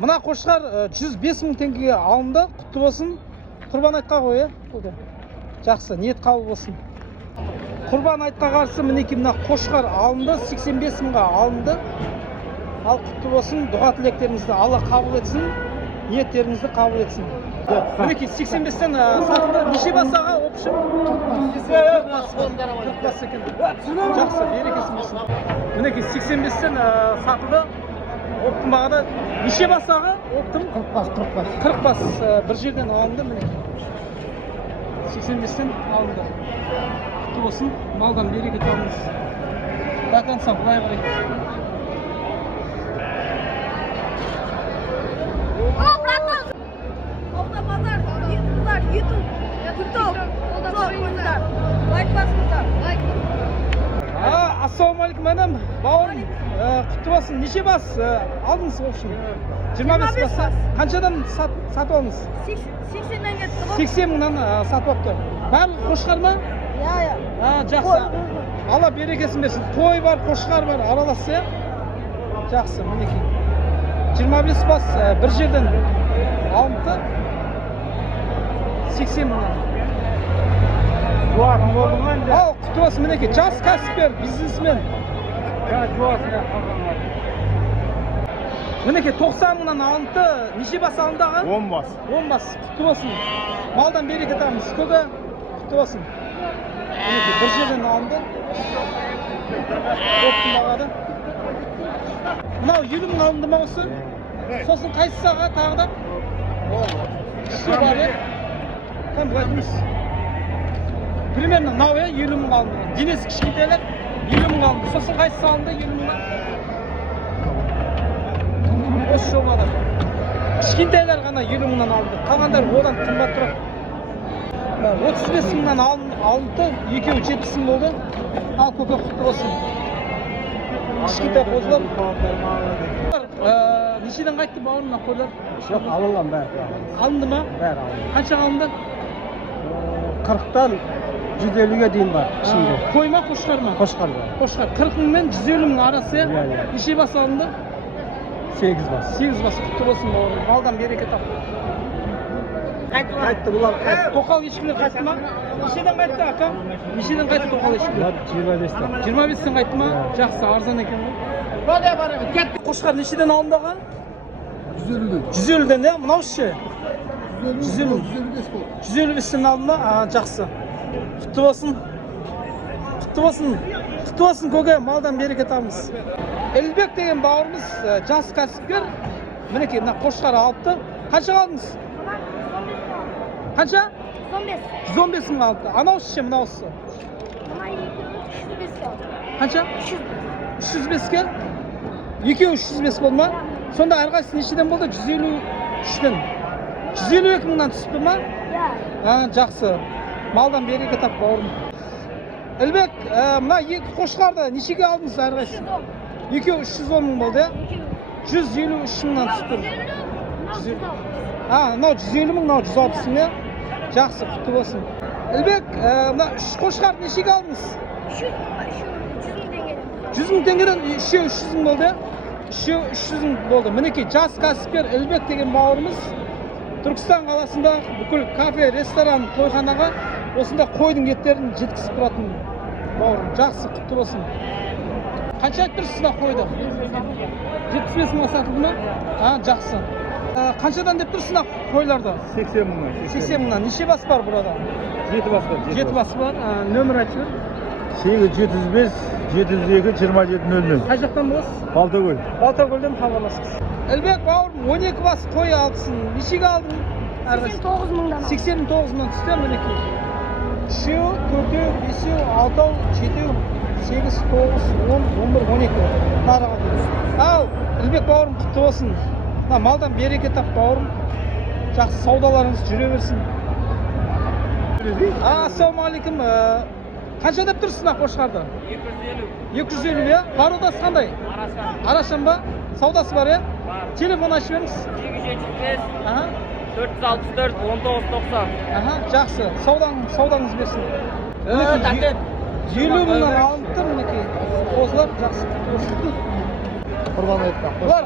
Мына қошқар 105 мың теңгеге алынды. Құтты болсын. Құрбан айтқа қой, жақсы, ниет қабыл болсын. Құрбан айтқа қарсы мінекей мына қошқар алынды, 85 мыңға алынды. Ал құтты болсын, дұға тілектеріңізді Алла қабыл етсін, ниеттеріңізді қабыл етсін. Мінекей 85-тен сатылды. Неше басаға опшым? 40 бас екен. Жақсы, берекесін болсын. Мінекей 85-тен сатылды. Оптым бағада неше басаға оптым? 40 бас бір жерден алынды. Мінекей 85-тен алынды. Құтты болсын, малдан береке табыңыз. Даканса бұлай қарай. Ассалаумалейкум, мәдам. Бауырым, құтты болсын. Неше бас алдыңыз общем? 25 бас. Қаншадан сатып алдыңыз? 80-нен кетті ғой. 80 мыңнан сатып алыпты. Барлығы қошқар ма? Иә. Жақсы. Алла берекесін берсін. Қой бар, қошқар бар, араласса. Жақсы, мінекей. 25 бас бір жерден алынды. 80 мыңнан. Ал, құтты болсын, мінекей. Жас кәсіпкер, бизнесмен. Мінекей 90 мыңнан алынды. Неше бас алынды аға? 10 бас. 10 бас. Құтты болсын. Малдан береке табыңыз. Көбі құтты болсын. Мінекей бір жерден алынды. Оптым бағады. Мынау 50 мың алынды ма осы? Сосын қайсысаға тағы да? Үші бар, Там бұлайтыңыз. Примерно мынау 50 мың алынды. Денесі кішкейтелер 50 мың алынды. Сосын қайсысы алынды 50 мыңға? Осы жолмады. Кішкентайлар ғана 50 мыңнан алынды. Қалғандар одан қымбат тұрады. 35 мыңнан алынды. Екеуі 70 мың болды. Ал көке құтты болсын. Кішкентай қозылар. Нешеден қайтты бауырымнан қойлар? Жоқ, алынған бәрі. Алынды ма? Бәрі алынды. Қаншаға алынды? 40-тан 150-ге дейін бар ішінде. Қой ма, қошқар ма? Қошқар бар. Қошқар 40 мың мен 150 мың арасы. Неше бас алынды? 8 бас. 8 бас. Құтты болсын бауырым. Малдан береке тап. Қайтты бұлар. Тоқал ешкілер қайтты ма? Нешеден қайтты ақа? Нешеден қайтты тоқал ешкілер? 25-тен. 25-тен қайтты ма? Жақсы, арзан екен ғой. Қошқар нешеден алынды аға? 150-ден, мынау ше? 155-тен алды ма? Жақсы. Құтты болсын. Құтты болсын. Құтты болсын көке, малдан береке табыңыз. Элбек деген бауырымыз жас кәсіпкер. Мінекей, мына қошқар алыпты. Қанша алдыңыз? Қанша? 115 мың алыпты. Анаусы ше, мынаусы? Қанша? 305-ке? Екеуі 305 болды ма? Сонда әрқайсысы нешеден болды? 153-ден. 152 мыңнан түсіпті ма? Жақсы. Малдан береке тап бауырым. Элбек, мына екі қошқарды нешеге алдыңыз әрқайсысы? Екеуі 310 мың болды, 153 мыңнан түсіпті. Мынау 150 мың, мынау 160 мың, Жақсы, құтты болсын. Элбек, мына 3 қошқарды нешеге алдыңыз? 100 мың теңгеден 300 мың болды, 300 мың болды. Мінекей, жас кәсіпкер Элбек деген бауырымыз Түркістан қаласында бүкіл кафе, ресторан, қойханаға осында қойдың еттерін жеткізіп тұратын бауырым. Жақсы, құтты болсын. Қанша айтып тұрсыз да қойды? 75 мыңға сатылды ма? Жақсы. Қаншадан деп тұрсыз да қойларды? 80 мыңнан. 80 мыңнан. Неше бас бар burada? 7 бас бар. 7 бас бар. Нөмір айтып жібер. 875 702 2700. Қай жақтан боласыз? Балтакөл. Балтакөлден хабарласыңыз. Элбек бауырым 12 бас қой алыпсың. Нешеге алдың? 89 мыңдан. 89 мыңнан түсті мінекей. 3-еу, 4-еу, 5-еу, 6-еу, 7-еу, 8, 9, 10, 11, 12. Тараған. Ал, Элбек бауырым құтты болсын. Малдан береке тап бауырым. Жақсы саудаларыңыз жүре берсін. Ассалаумалейкум. Қанша деп тұрсың қошқарды? 250, я? Пародасы қандай? Арашан ба? Саудасы бар, я? Телефон ашып беріңіз. 464 1990. Жақсы. Саудаңыз берсін. 50 мыңнан алынып тұр, мінекей. Қозылар жақсы. Құрбан айтқа Бұлар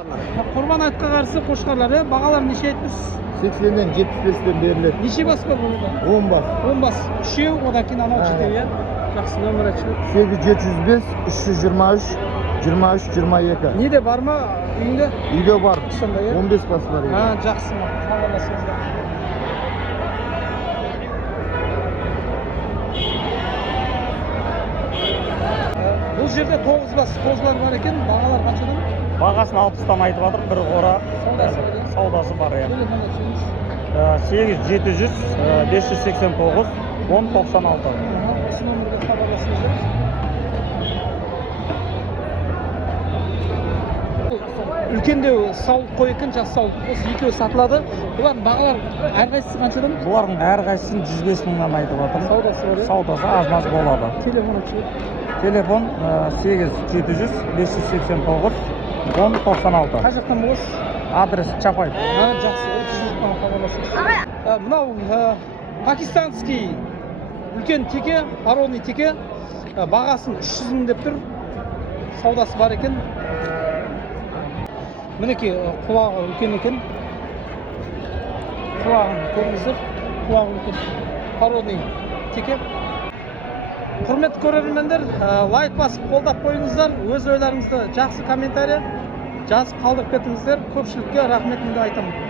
Құрбан айтқа қарсы қошқарлар, бағалар неше айтыңыз? 80-ден 75-тен беріледі. Неше бас бар бұнда? 10 бас. 10 бас. Үшеу, одан кейін анау жетеу, иә? Жақсы, нөмір айтшы. 8705 323 23 22. Неде бар ма үйінде? Үйде бар. Сонда, иә? 15 бас бар. Ha, жақсы ма? Хабарласыңыздар. Бұл жерде 9 бас қозылар бар екен, бағалар қаншадан? Бағасын 60-тан айтып жатыр, бір қора саудасы бар, иә. 8700 589 1096. Осы номерге хабарласыңыздар. Үлкендеу саулық қой екен, жас саулық. Осы екеуі сатылады. Бұлардың бағалар әрқайсысы қаншадан? Бұлардың әрқайсысын 105 мыңнан айтып жатыр. Саудасы бар, иә? Саудасы аз-маз болады. Телефон açıyor. Телефон 8700 589 1096. Қай жақтан боласыз? Адрес Чапай. Жақсы, 30 жақтан хабарласыңыз. Мынау пакистанский үлкен теке, пародный теке, бағасын 300 мың деп тұр. Саудасы бар екен. Мінекей құлағы үлкен екен. Құлағын көріңіздер. Құлағы үлкен. Пародный теке. Құрметті көрермендер, лайк басып қолдап қойыңыздар. Өз ойларыңызды жақсы комментарий жазып қалдырып кетіңіздер. Көпшілікке рахметімді айтамын.